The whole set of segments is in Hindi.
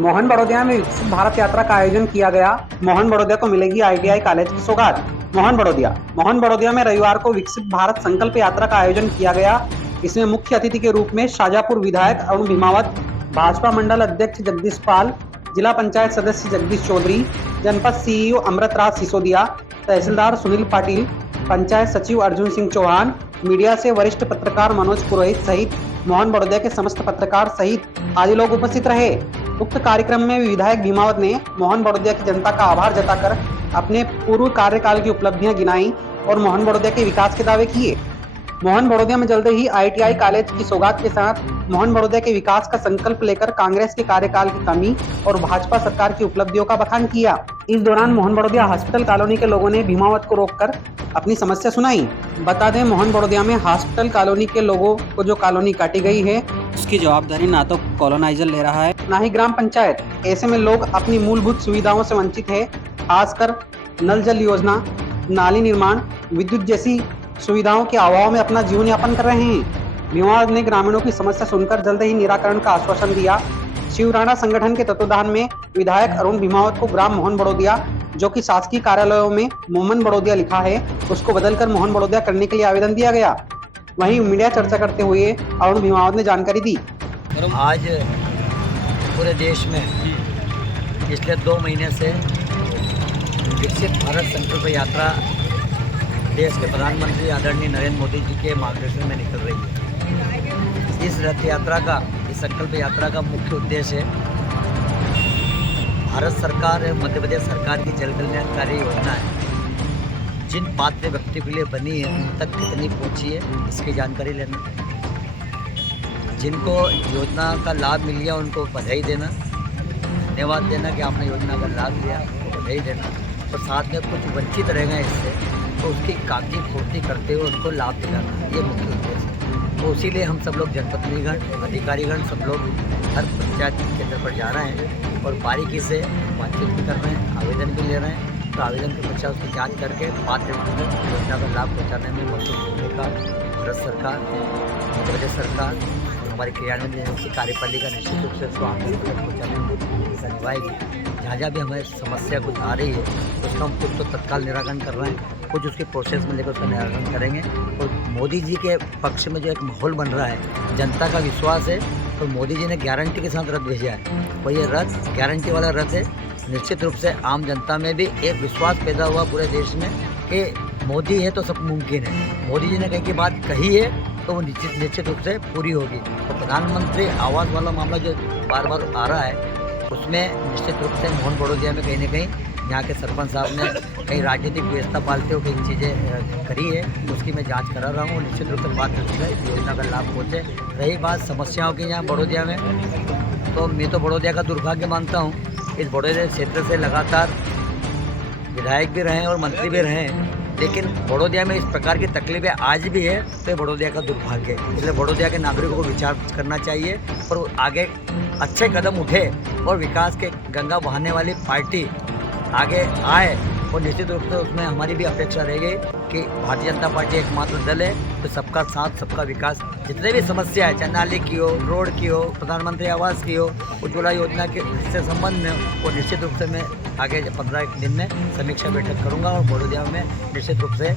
मोहन बड़ोदिया में विकसित भारत यात्रा का आयोजन किया गया। मोहन बड़ोदिया को मिलेगी आईटीआई कॉलेज की सौगात। मोहन बड़ोदिया में रविवार को विकसित भारत संकल्प यात्रा का आयोजन किया गया। इसमें मुख्य अतिथि के रूप में शाजापुर विधायक अरुण भीमावत, भाजपा मंडल अध्यक्ष जगदीश पाल, जिला पंचायत सदस्य जगदीश चौधरी, जनपद सीईओ अमृतराज सिसोदिया, तहसीलदार सुनील पाटिल, पंचायत सचिव अर्जुन सिंह चौहान, मीडिया से वरिष्ठ पत्रकार मनोज पुरोहित सहित मोहन बड़ोदिया के समस्त पत्रकार सहित आदि लोग उपस्थित रहे। उक्त कार्यक्रम में विधायक भीमावत ने मोहन बड़ोदिया की जनता का आभार जताकर अपने पूर्व कार्यकाल की उपलब्धियां गिनाई और मोहन बड़ोदिया के विकास के दावे किए। मोहन बड़ोदिया में जल्द ही आईटीआई कॉलेज की सौगात के साथ मोहन बड़ोदिया के विकास का संकल्प लेकर कांग्रेस के कार्यकाल की कमी और भाजपा सरकार की उपलब्धियों का बखान किया। इस दौरान मोहन बड़ोदिया हॉस्पिटल कॉलोनी के लोगों ने भीमावत को रोककर अपनी समस्या सुनाई। बता दें, मोहन बड़ोदिया में हॉस्पिटल कॉलोनी के लोगों को जो कॉलोनी काटी गई है उसकी जवाबदारी ना तो कॉलोनाइजर ले रहा है ना ही ग्राम पंचायत। ऐसे में लोग अपनी मूलभूत सुविधाओं से वंचित है। खासकर नल जल योजना, नाली निर्माण, विद्युत जैसी सुविधाओं के अभाव में अपना जीवन यापन कर रहे हैं। भीमावत ने ग्रामीणों की समस्या सुनकर जल्द ही निराकरण का आश्वासन दिया। शिवराणा संगठन के तत्वाधान में विधायक अरुण भीमावत को ग्राम मोहन बड़ोदिया, जो कि शासकीय कार्यालयों में मोमन बड़ोदिया लिखा है, उसको बदलकर मोहन बड़ोदिया करने के लिए आवेदन दिया गया। वहीं मीडिया चर्चा करते हुए अरुण भीमावत ने जानकारी दी। आज पूरे देश में पिछले 2 महीने से विकसित भारत संकल्प यात्रा देश के प्रधानमंत्री आदरणीय नरेंद्र मोदी जी के मार्गदर्शन में निकल रही है। इस रथ यात्रा का, इस संकल्प यात्रा का मुख्य उद्देश्य है भारत सरकार और मध्य प्रदेश सरकार की जन कल्याणकारी योजना है, जिन पात्र व्यक्ति के लिए बनी है उन तक कितनी पहुंची है इसकी जानकारी लेना, जिनको योजना का लाभ मिल गया उनको बधाई देना, धन्यवाद देना कि आपने योजना का लाभ लिया, उनको बधाई देना, और साथ में कुछ वंचित रह गए इससे तो उसकी कागजी पूर्ति करते हुए उनको लाभ दिलाना, ये मुख्य उद्देश्य है। तो इसीलिए हम सब लोग जनप्रतिनिधिगण, अधिकारीगण सब लोग हर पंचायत केंद्र पर जा रहे हैं और बारीकी से बातचीत भी कर रहे हैं, आवेदन भी ले रहे हैं। तो आवेदन के पश्चात उसकी जांच करके पात्र योजना का लाभ पहुँचाने में मजबूत भूमिका भारत सरकार, मध्य प्रदेश सरकार और हमारी क्रियान्वयन एजेंसी कार्यपालिका निश्चित रूप से उसको आगे तक पहुँचाने में भूमिका निभाएगी। जहाँ भी हमें समस्या कुछ आ रही है उसका हम खुद तो तत्काल निराकरण कर रहे हैं, कुछ उसके प्रोसेस में लेकर उसका निराकरण करेंगे। और मोदी जी के पक्ष में जो एक माहौल बन रहा है, जनता का विश्वास है, तो मोदी जी ने गारंटी के साथ रथ भेजा है और ये रथ गारंटी वाला रथ है। निश्चित रूप से आम जनता में भी एक विश्वास पैदा हुआ पूरे देश में कि मोदी है तो सब मुमकिन है। मोदी जी ने कहीं की बात कही है तो वो निश्चित रूप से पूरी होगी। तो प्रधानमंत्री आवास वाला मामला जो बार बार आ रहा है उसमें निश्चित रूप से मोहन बड़ोदिया में कहीं ना कहीं यहाँ के सरपंच साहब ने कई राजनीतिक व्यवस्था पालते हुए कई चीज़ें करी है, उसकी मैं जांच करा रहा हूँ। निश्चित रूप से बात करती है इस योजना का लाभ पहुँचे। रही बात समस्याओं की यहाँ बड़ोदिया में, तो मैं तो बड़ोदिया का दुर्भाग्य मानता हूँ। इस बड़ोदिया क्षेत्र से लगातार विधायक भी रहे और मंत्री भी रहे, लेकिन बड़ोदिया में इस प्रकार की तकलीफें आज भी है तो ये बड़ोदिया का दुर्भाग्य है। इसलिए बड़ोदिया के नागरिकों को विचार करना चाहिए और आगे अच्छे कदम उठे और विकास के गंगा बहाने वाली पार्टी आगे आए। और निश्चित रूप से उसमें हमारी भी अपेक्षा रहेगी कि भारतीय जनता पार्टी एकमात्र दल है तो सबका साथ सबका विकास, जितने भी समस्या है, चाहे नाली की हो, रोड की हो, प्रधानमंत्री आवास की हो, उज्ज्वला योजना के से संबंध में, वो निश्चित रूप से मैं आगे 15 दिन में समीक्षा बैठक करूंगा और बड़ोदिया में निश्चित रूप से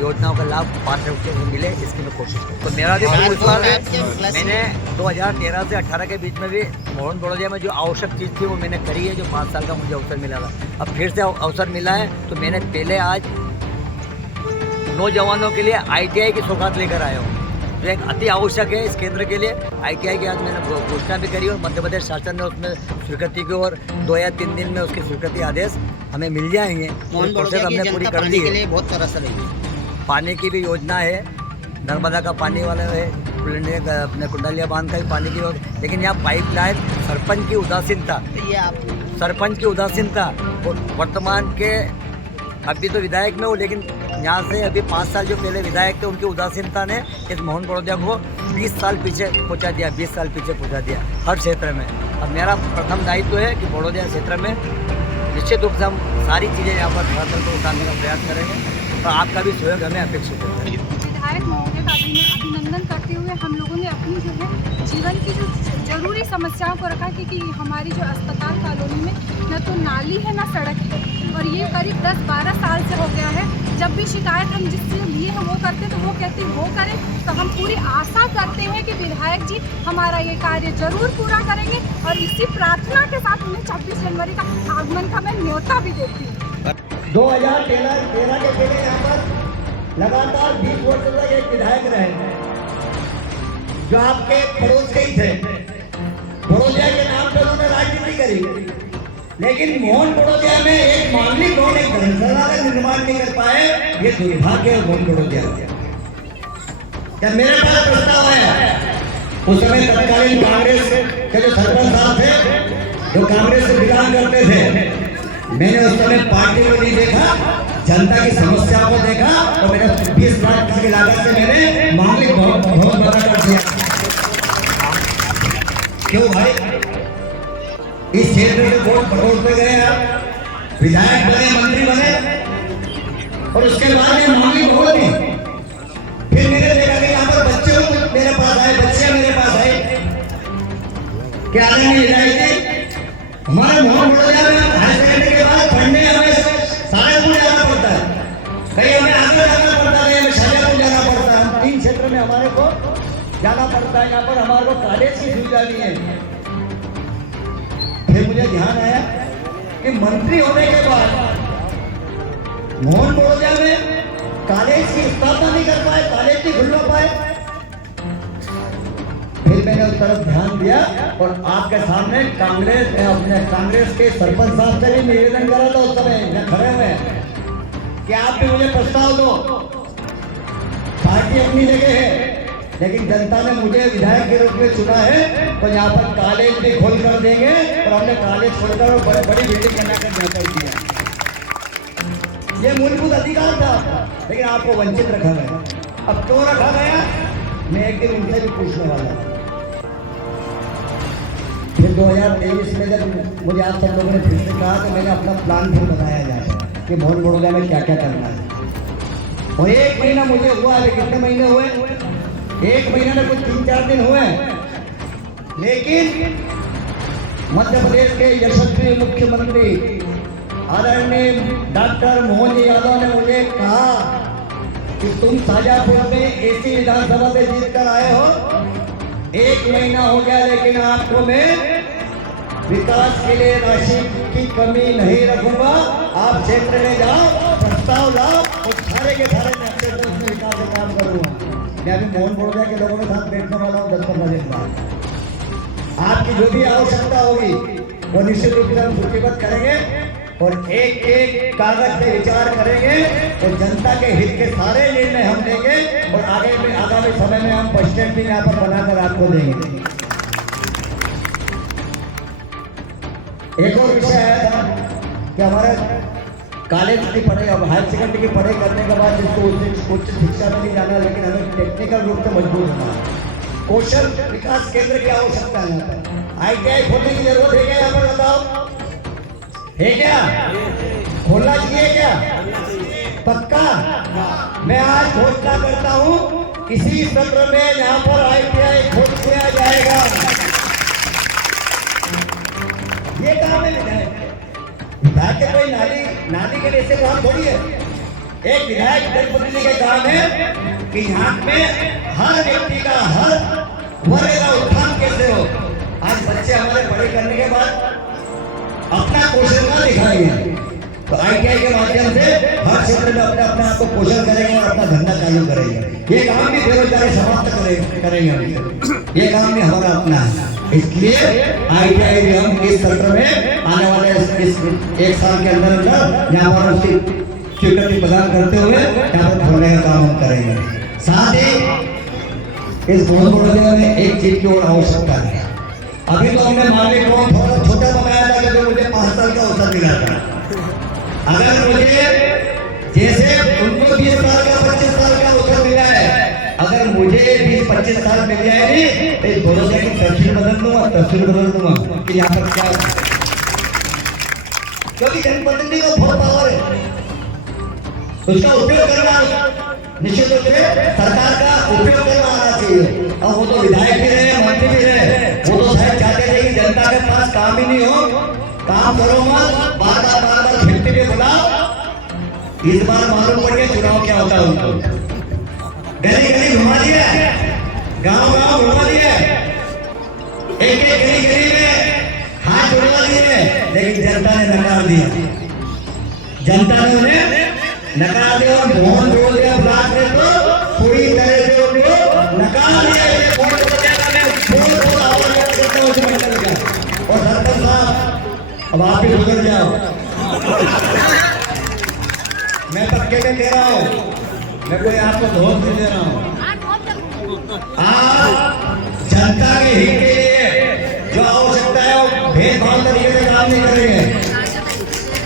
योजनाओं का लाभ पात्र रूप से मिले इसकी मैं कोशिश करूँ। तो मेरा भी विश्वास है, मैंने 2013 से 18 के बीच में भी मोहन बड़ोदिया में जो आवश्यक चीज़ थी वो मैंने करी है, जो 5 साल का मुझे अवसर मिला था। अब फिर से अवसर मिला है तो मैंने पहले आज नौजवानों के लिए आईटीआई की सौगात लेकर आया हूँ, जो एक अति आवश्यक है इस केंद्र के लिए। आईटीआई की आज मैंने घोषणा भी करी और मध्य प्रदेश शासन ने उसमें स्वीकृति की और 2 या 3 दिन में उसकी स्वीकृति आदेश हमें मिल जाएंगे। प्रोसेस हमने पूरी कर दी है। बहुत तरस रही है, पानी की भी योजना है, नर्मदा का पानी वाला है, अपने कुंडलिया बांध का भी पानी की व्यवस्था, लेकिन यहाँ पाइपलाइन सरपंच की उदासीनता, सरपंच की उदासीनता और वर्तमान के अभी तो विधायक में हो, लेकिन यहाँ से अभी 5 साल जो पहले विधायक थे उनकी उदासीनता ने इस मोहन बड़ोदिया को 20 साल पीछे पहुँचा दिया, 20 साल पीछे पहुँचा दिया हर क्षेत्र में। अब मेरा प्रथम दायित्व है कि बड़ोदिया क्षेत्र में निश्चित रूप से हम सारी चीज़ें यहाँ पर धरातल को उतारने का प्रयास करेंगे और आपका भी सहयोग हमें अपेक्षित है। विधायक महोदय का अभिनंदन करते हुए हम लोगों ने अपनी जो है जीवन की जो ज़रूरी समस्याओं को रखा, क्योंकि हमारी जो अस्पताल कॉलोनी में न तो नाली है न सड़क है, और ये करीब 10-12 साल से हो गया है। जब भी शिकायत हम जिससे लिए हैं वो करते तो वो कहते हैं वो करें, तो हम पूरी आशा करते हैं कि विधायक जी हमारा ये कार्य जरूर पूरा करेंगे, और इसी प्रार्थना के साथ उन्हें 26 जनवरी का आगमन का मैं न्योता भी देती हूँ। 2013 के पहले यहाँ पर लगातार 20 वर्ष तक एक विधायक रहे जो आपके पड़ोस के ही थे। बड़ौदिया के नाम पर उन्होंने राजनीति करी, लेकिन मोहन बड़ौदिया में एक मामूली कौन एक धर्मशाला का निर्माण नहीं कर पाए, ये दुर्भाग्य है मोहन बड़ौदिया। जब मेरे पास प्रस्ताव आया, उस समय तत्कालीन कांग्रेस के जो सरपंच साहब थे, जो कांग्रेस से बिलोंग करते थे, मैंने उस समय पार्टी को नहीं देखा, जनता की समस्या को देखा, और मैंने 20 लाख की लागत से मैंने मामूली भवन बना कर दिया। क्यों भाई? इस क्षेत्र में वोट बटोर पे गए आप, विधायक बने, मंत्री बने, और उसके बाद ये मामूली भवन नहीं। फिर मैंने देखा कि यहाँ पर बच्चे मेरे पास आए, बच्चे मेरे पास आए, क्या नहीं हमारे मोहन बड़ौदिया में हाई सेकेंडरी के बाद पढ़ने हमें सालेपुर जाना पड़ता है, कहीं हमें आगे जाना पड़ता है, हमें शाजापुर जाना पड़ता है। 3 क्षेत्र में हमारे को जाना पड़ता है। यहाँ पर हमारे को कॉलेज की सुविधा नहीं है। फिर मुझे ध्यान आया कि मंत्री होने के बाद मोहन बड़ौदिया में कॉलेज की स्थापना नहीं कर पाए, कॉलेज नहीं खुलवा पाए। फिर मैंने उस तरफ ध्यान दिया और आपके सामने कांग्रेस के सरपंच साहब से भी निवेदन करा था उस समय मैं खड़े हुए कि आप भी मुझे प्रस्ताव दो। पार्टी अपनी जगह है, लेकिन जनता ने मुझे विधायक के रूप में चुना है, तो यहाँ पर कॉलेज भी खोल कर देंगे, और हमने कॉलेज खोलकर और बड़ी बिल्डिंग बना कर निर्णय दिया। ये मूलभूत अधिकार था, लेकिन आपको वंचित रखा गया। अब क्यों रखा गया, मैं एक दिन उनसे भी पूछने वाला हूँ। फिर 2023 में जब मुझे आप सब लोगों ने फिर से कहा, तो मैंने अपना प्लान फिर बताया जाए कि मोहन बड़ौदिया में क्या क्या करना है। और 1 महीना मुझे हुआ है, कितने महीने हुए, 1 महीना में कुछ 3-4 दिन हुए, लेकिन मध्य प्रदेश के यशस्वी मुख्यमंत्री आदरणीय डॉक्टर मोहन यादव ने मुझे कहा कि तुम शाजापुर में एसी विधानसभा से जीत कर आए हो, 1 महीना हो गया, लेकिन आपको मैं विकास के लिए राशि की कमी नहीं रखूंगा। आप क्षेत्र में जाओ, प्रस्ताव लाओ, और सारे के सारे मैं अच्छे से उसमें विकास का काम करूंगा। मैं अभी मोहन बड़ौदिया के लोगों के साथ बैठने वाला हूँ 10-15 दिन बाद। आपकी जो भी आवश्यकता होगी वो निश्चित रूप से हम सूचीबद्ध करेंगे, और एक कागज पे विचार करेंगे, और जनता के हित के सारे निर्णय हम लेंगे, और आगामी समय में हम बस स्टैंड भी यहाँ पर बनाकर आपको देंगे। एक और विषय आया था कि हमारे कॉलेज की पढ़ाई, अब हायर सेकेंडरी की पढ़ाई करने के बाद जिसको उच्च शिक्षा में नहीं जाना, लेकिन हमें टेक्निकल रूप से मजबूत होना है। कौशल विकास केंद्र की आवश्यकता है। यहाँ पर ITI खोलने की जरूरत है क्या? यहाँ पर बताओ, है क्या? खोलना चाहिए क्या? पक्का? मैं आज घोषणा करता हूँ, इसी सत्र में यहाँ पर ITI खोल दिया जाएगा। ये काम है विधायक के, कोई नाली के लिए से काम थोड़ी है। एक विधायक जनप्रतिनिधि का काम है कि यहाँ में हर व्यक्ति का, हर वर्ग का उत्थान कैसे हो। आज बच्चे हमारे पढ़ाई करने के बाद अपना कौशल का दिखाएंगे, तो ITI के माध्यम से हर क्षेत्र में अपने आप को कौशल करेंगे और अपना धंधा चालू करेंगे। ये काम भी बेरोजगारी समाप्त करेंगे हम, ये काम भी हमारा अपना है। इसलिए ITI भी हम इस सत्र में आने वाले इस 1 साल के अंदर यहाँ पर उसकी स्वीकृति प्रदान करते हुए यहाँ पर खोलने का काम हम करेंगे। साथ ही इस मोहन बड़ौदिया में एक चीज की और आवश्यकता है। अभी तो हमने मालिक को थोड़ा छोटा बनाया था, क्योंकि मुझे 5 साल का अवसर मिला था। अगर मुझे जैसे उनको 20 साल का 25 साल का अवसर मिला है, अगर मुझे 20-25 साल मिल जाए तो इस बड़ौदिया की तस्वीर बदल दूंगा कि यहाँ पर क्या, क्योंकि जनप्रतिनिधि का बहुत पावर है, उसका उपयोग करना निश्चित रूप से सरकार का उपयोग करना आना चाहिए। और वो तो विधायक भी रहे, मंत्री भी रहे, वो तो शायद चाहते थे कि जनता के पास काम ही नहीं हो, काम करो मत, बार बार फिरते हुए बुलाओ। इस बार मालूम पड़ गया चुनाव क्या होता है उनको। गली गली घुमा दिया, गांव गांव घुमा दिया, एक एक गली गली में हाथ उड़वा दिए, लेकिन जनता ने नकार दिया। जनता ने उन्हें नकार दिया और मोहन बड़ोदिया ब्लॉक में तो पूरी तरह से उनको नकार दिया। और सरपंच साहब अब आप भी गुजर जाओ, मैं पक्के में कह रहा हूँ, मैं कोई आपको धोख नहीं दे रहा हूँ। आप जनता के हित के लिए जो आवश्यकता है वो भेदभाव तरीके से काम नहीं करेंगे।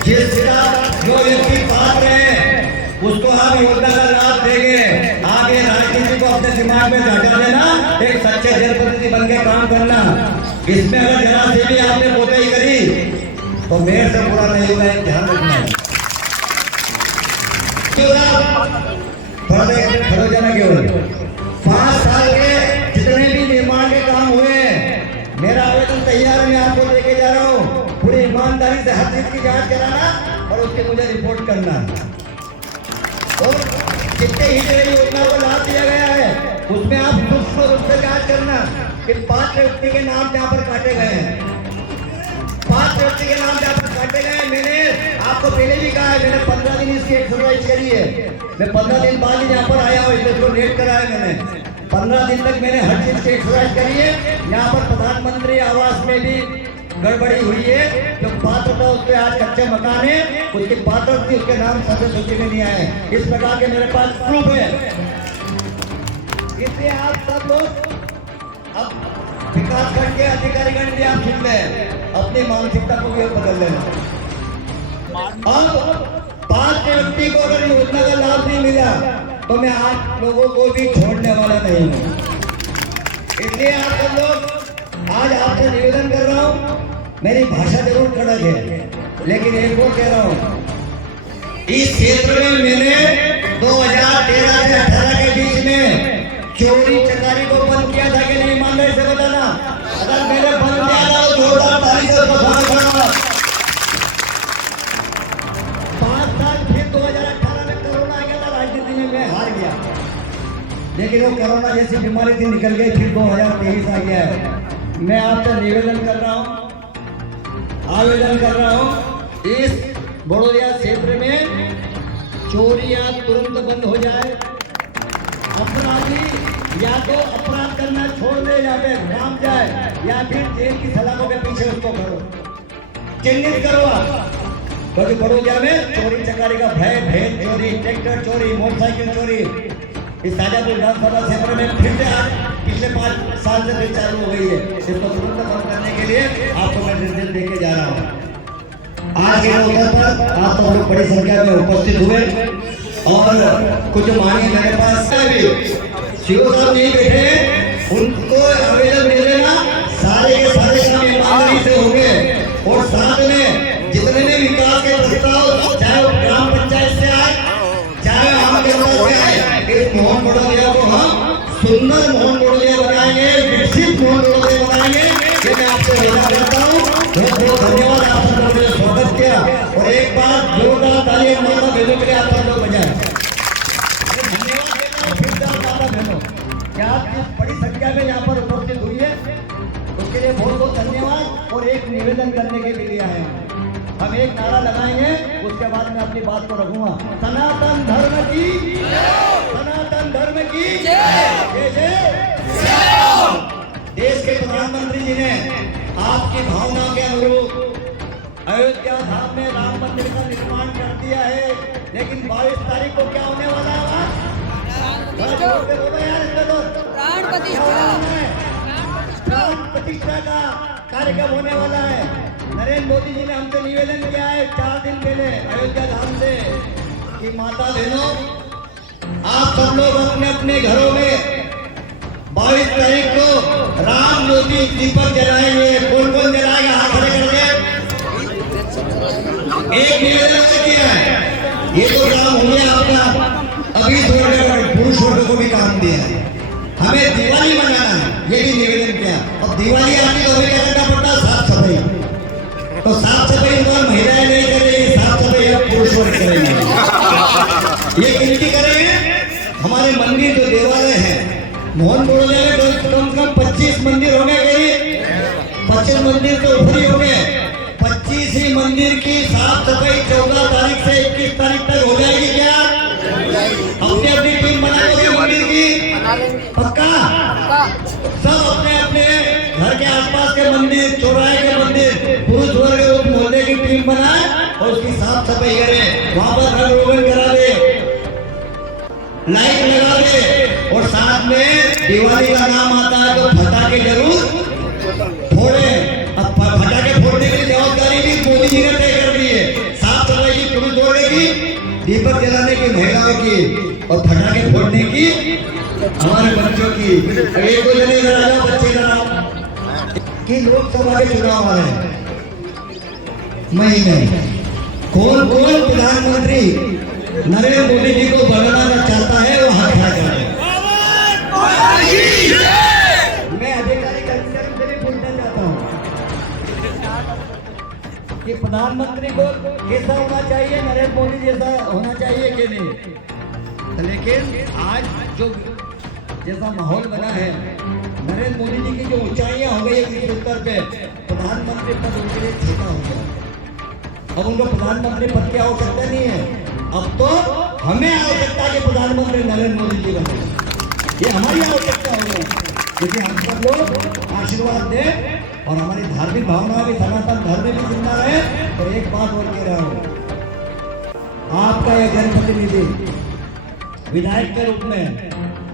जिसका जो व्यक्ति पात्र है उसको आप योजना का लाभ देंगे। आगे राजनीति को अपने दिमाग में हटा देना, एक सच्चे जनप्रतिनिधि बन के काम करना। इसमें अगर जरा से भी आपने कोताही करी तो मेरे से पूरा नहीं होगा, ध्यान रखना। खड़ो जाना केवल 5 साल के जितने भी निर्माण के काम हुए, मेरा आवेदन तैयार है, मैं आपको लेके जा रहा हूँ। पूरी ईमानदारी से हर चीज की जांच कराना और उसके मुझे रिपोर्ट करना। और जितने ही जगह योजना को लाभ दिया गया है उसमें आप सूक्ष्म रूप से जांच करना कि 5 व्यक्ति के नाम जहाँ पर काटे गए हैं, 5 व्यक्ति के नाम जहाँ पर काटे गए हैं। मैंने आपको पहले भी कहा है, मैंने 15 दिन इसकी एक्सरसाइज करी है। मैं 15 दिन बाद ही यहाँ पर आया हूँ, इसको लेट कराया मैंने। 15 दिन तक मैंने हर चीज की एक्सरसाइज करी है। यहाँ पर प्रधानमंत्री आवास में भी गड़बड़ी हुई है, जो पात्र था उसके आज कच्चे मकान है, उसके पात्र थी, उसके नाम सदस्य सूची में नहीं आए। इस प्रकार के मेरे पास प्रूफ है। इसलिए आप सब लोग अब विकास खंड के अधिकारीगण भी आप सुन लें, अपनी मानसिकता को भी बदल लेना। अब 5 व्यक्ति को अगर योजना का लाभ नहीं मिला तो मैं आप लोगों को भी छोड़ने वाला नहीं हूँ। इसलिए आप सब लोग, आज आपसे निवेदन कर रहा हूँ, मेरी भाषा जरूर कड़क है, लेकिन एक और कह रहा हूँ, इस क्षेत्र में मैंने 2013 से 18 के बीच में चोरी चकारी को बंद किया था कि नहीं, ईमानदारी से बताना। अगर मैंने बंद किया था तो जोरदार ताली से उसको स्वागत करूंगा। 5 साल फिर 2018 में कोरोना आ गया था, राजनीति में मैं हार गया, लेकिन वो कोरोना जैसी बीमारी थी निकल गई, फिर 2023 आ गया है। मैं आपसे निवेदन कर रहा हूँ, आवेदन कर रहा हूँ, इस बड़ोदिया क्षेत्र में चोरियां तुरंत बंद हो जाए। अपराधी या तो अपराध करना छोड़ दे, या फिर नाम जाए, या फिर जेल की सलाखों के पीछे उसको करो, चिन्हित करो आप। क्योंकि बड़ोदिया में चोरी चकारी का भय, भेद चोरी, ट्रैक्टर चोरी, मोटरसाइकिल चोरी, इस ताजापुर विधानसभा क्षेत्र में फिर से आज पिछले 5 साल से फिर चालू हो गई है। इसको तुरंत बंद करने के लिए आपको मैं निर्देश देके जा रहा हूँ। आज के अवसर पर आप सब लोग बड़ी संख्या में उपस्थित हुए और कुछ मांगे मेरे पास सीओ साहब नहीं बैठे, उनको आवेदन दे देना। सारे के सारे काम ईमानदारी से होंगे और साथ में जितने भी विकास के प्रस्ताव, चाहे वो ग्राम पंचायत से आए, चाहे हम से आए, इस मोहन बड़ोदिया को हम सुंदर मोहन बड़ोदिया बनाएंगे, विकसित मोहन बड़ोदिया बनाएंगे। ये मैं आपसे वादा करता हूँ। बहुत बहुत धन्यवाद, आप सब लोगों ने स्वागत किया। और एक बार जोरदार तालियां माता बहनों के लिए आप सब लोग बजाएं। धन्यवाद देना फिर माता बहनों कि आप इस बड़ी संख्या में यहाँ पर उपस्थित हुई है, उसके लिए बहुत बहुत धन्यवाद। और एक निवेदन करने के लिए आए हैं, हम एक नारा लगाएंगे, उसके बाद मैं अपनी बात को रखूंगा। सनातन धर्म की, सनातन धर्म की जय जय। देश के प्रधानमंत्री जी ने आपकी भावना के अनुरूप अयोध्या धाम में राम मंदिर का निर्माण कर दिया है, लेकिन 22 तारीख को क्या होने वाला है वहाँ? बोलो यार, प्राण प्रतिष्ठा का कार्यक्रम होने वाला है। नरेंद्र मोदी जी ने हमसे निवेदन किया है 4 दिन पहले अयोध्या धाम से कि माता बहनों, आप सब लोग अपने अपने घरों में 22 तारीख को राम ज्योति दीपक जलाएंगे। कौन कौन जलाएगा? हाथ खड़े करके एक निवेदन किया है। ये तो काम हो गया आपका, अभी थोड़ी देर दिवाली आती तो हमें क्या करना पड़ता है? साफ सफाई। तो साफ सफाई इस बार महिलाएं नहीं कर रही, साफ सफाई अब पुरुष वर्ग करेंगे। ये गिनती करेंगे हमारे मंदिर जो देवालय है मोहन बड़ोदिया में कम से कम 25 मंदिर हो गए। करीब 25 मंदिर तो ऊपर ही हो गए। 25 ही मंदिर की साफ सफाई 14 तारीख से 21 तारीख तक हो जाएगी। क्या अपनी अपनी टीम बनाओगे मंदिर की? पक्का? सब अपने अपने घर के आसपास के मंदिर, चौराहे के मंदिर, पुरुष वर्ग उस मोहल्ले की टीम बनाए और उसकी साफ सफाई करे। वहां पर घर रोगन करा दे, लाइट लगा दे और साथ में दिवाली का नाम आता है तो फटाके जरूर फोड़े। अब फटाके फोड़ने की जवाबदारी भी मोदी जी ने तय कर दी है। साफ सफाई की पुरुष वर्ग की, दीपक जलाने की महिलाओं की और फटाके फोड़ने की हमारे बच्चों की। एक दो जने इधर आ जाओ, बच्चे इधर आओ कि लोकसभा के चुनाव आ रहे हैं महीने। कौन कौन प्रधानमंत्री नरेंद्र मोदी जी को बनाना चाहता है वो हाथ उठा कर। मैं अधिकारी कर्मचारी से भी पूछना चाहता हूँ कि प्रधानमंत्री को कैसा होना चाहिए, नरेंद्र मोदी जैसा होना चाहिए कि नहीं। लेकिन आज जो जैसा माहौल बना है, नरेंद्र मोदी जी की जो ऊंचाइयां हो गई है उत्तर पे, प्रधानमंत्री पद उनके लिए छोटा हो गया। अब उनको प्रधानमंत्री पद की आवश्यकता नहीं है। अब तो हमें आवश्यकता है कि प्रधानमंत्री नरेंद्र मोदी जी बने। ये हमारी आवश्यकता हो गई, क्योंकि हम सब लोग आशीर्वाद दें और हमारी धार्मिक भावना भी, सनातन धर्म भी जिंदा रहे। और एक बात और कह रहा हूँ, आपका यह जनप्रतिनिधि विधायक के रूप में,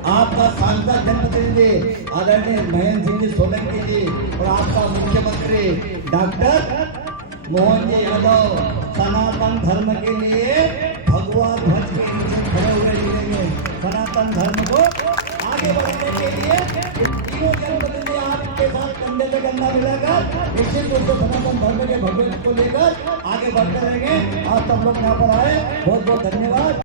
आपका सांसद जनप्रतिनिधि आदरणीय महेंद्र सिंह जी सोलंकी जी और आपका मुख्यमंत्री डॉक्टर मोहन जी यादव सनातन धर्म के लिए भगवा ध्वज के नीचे खड़े हुए मिलेंगे। सनातन धर्म को आगे बढ़ाने के लिए तीनों जनप्रतिनिधि आपके साथ कंधे पे कंधा मिलाकर निश्चित रूप से सनातन धर्म के भगवे को लेकर आगे बढ़ते रहेंगे। आप सब लोग यहाँ पर आए, बहुत बहुत धन्यवाद।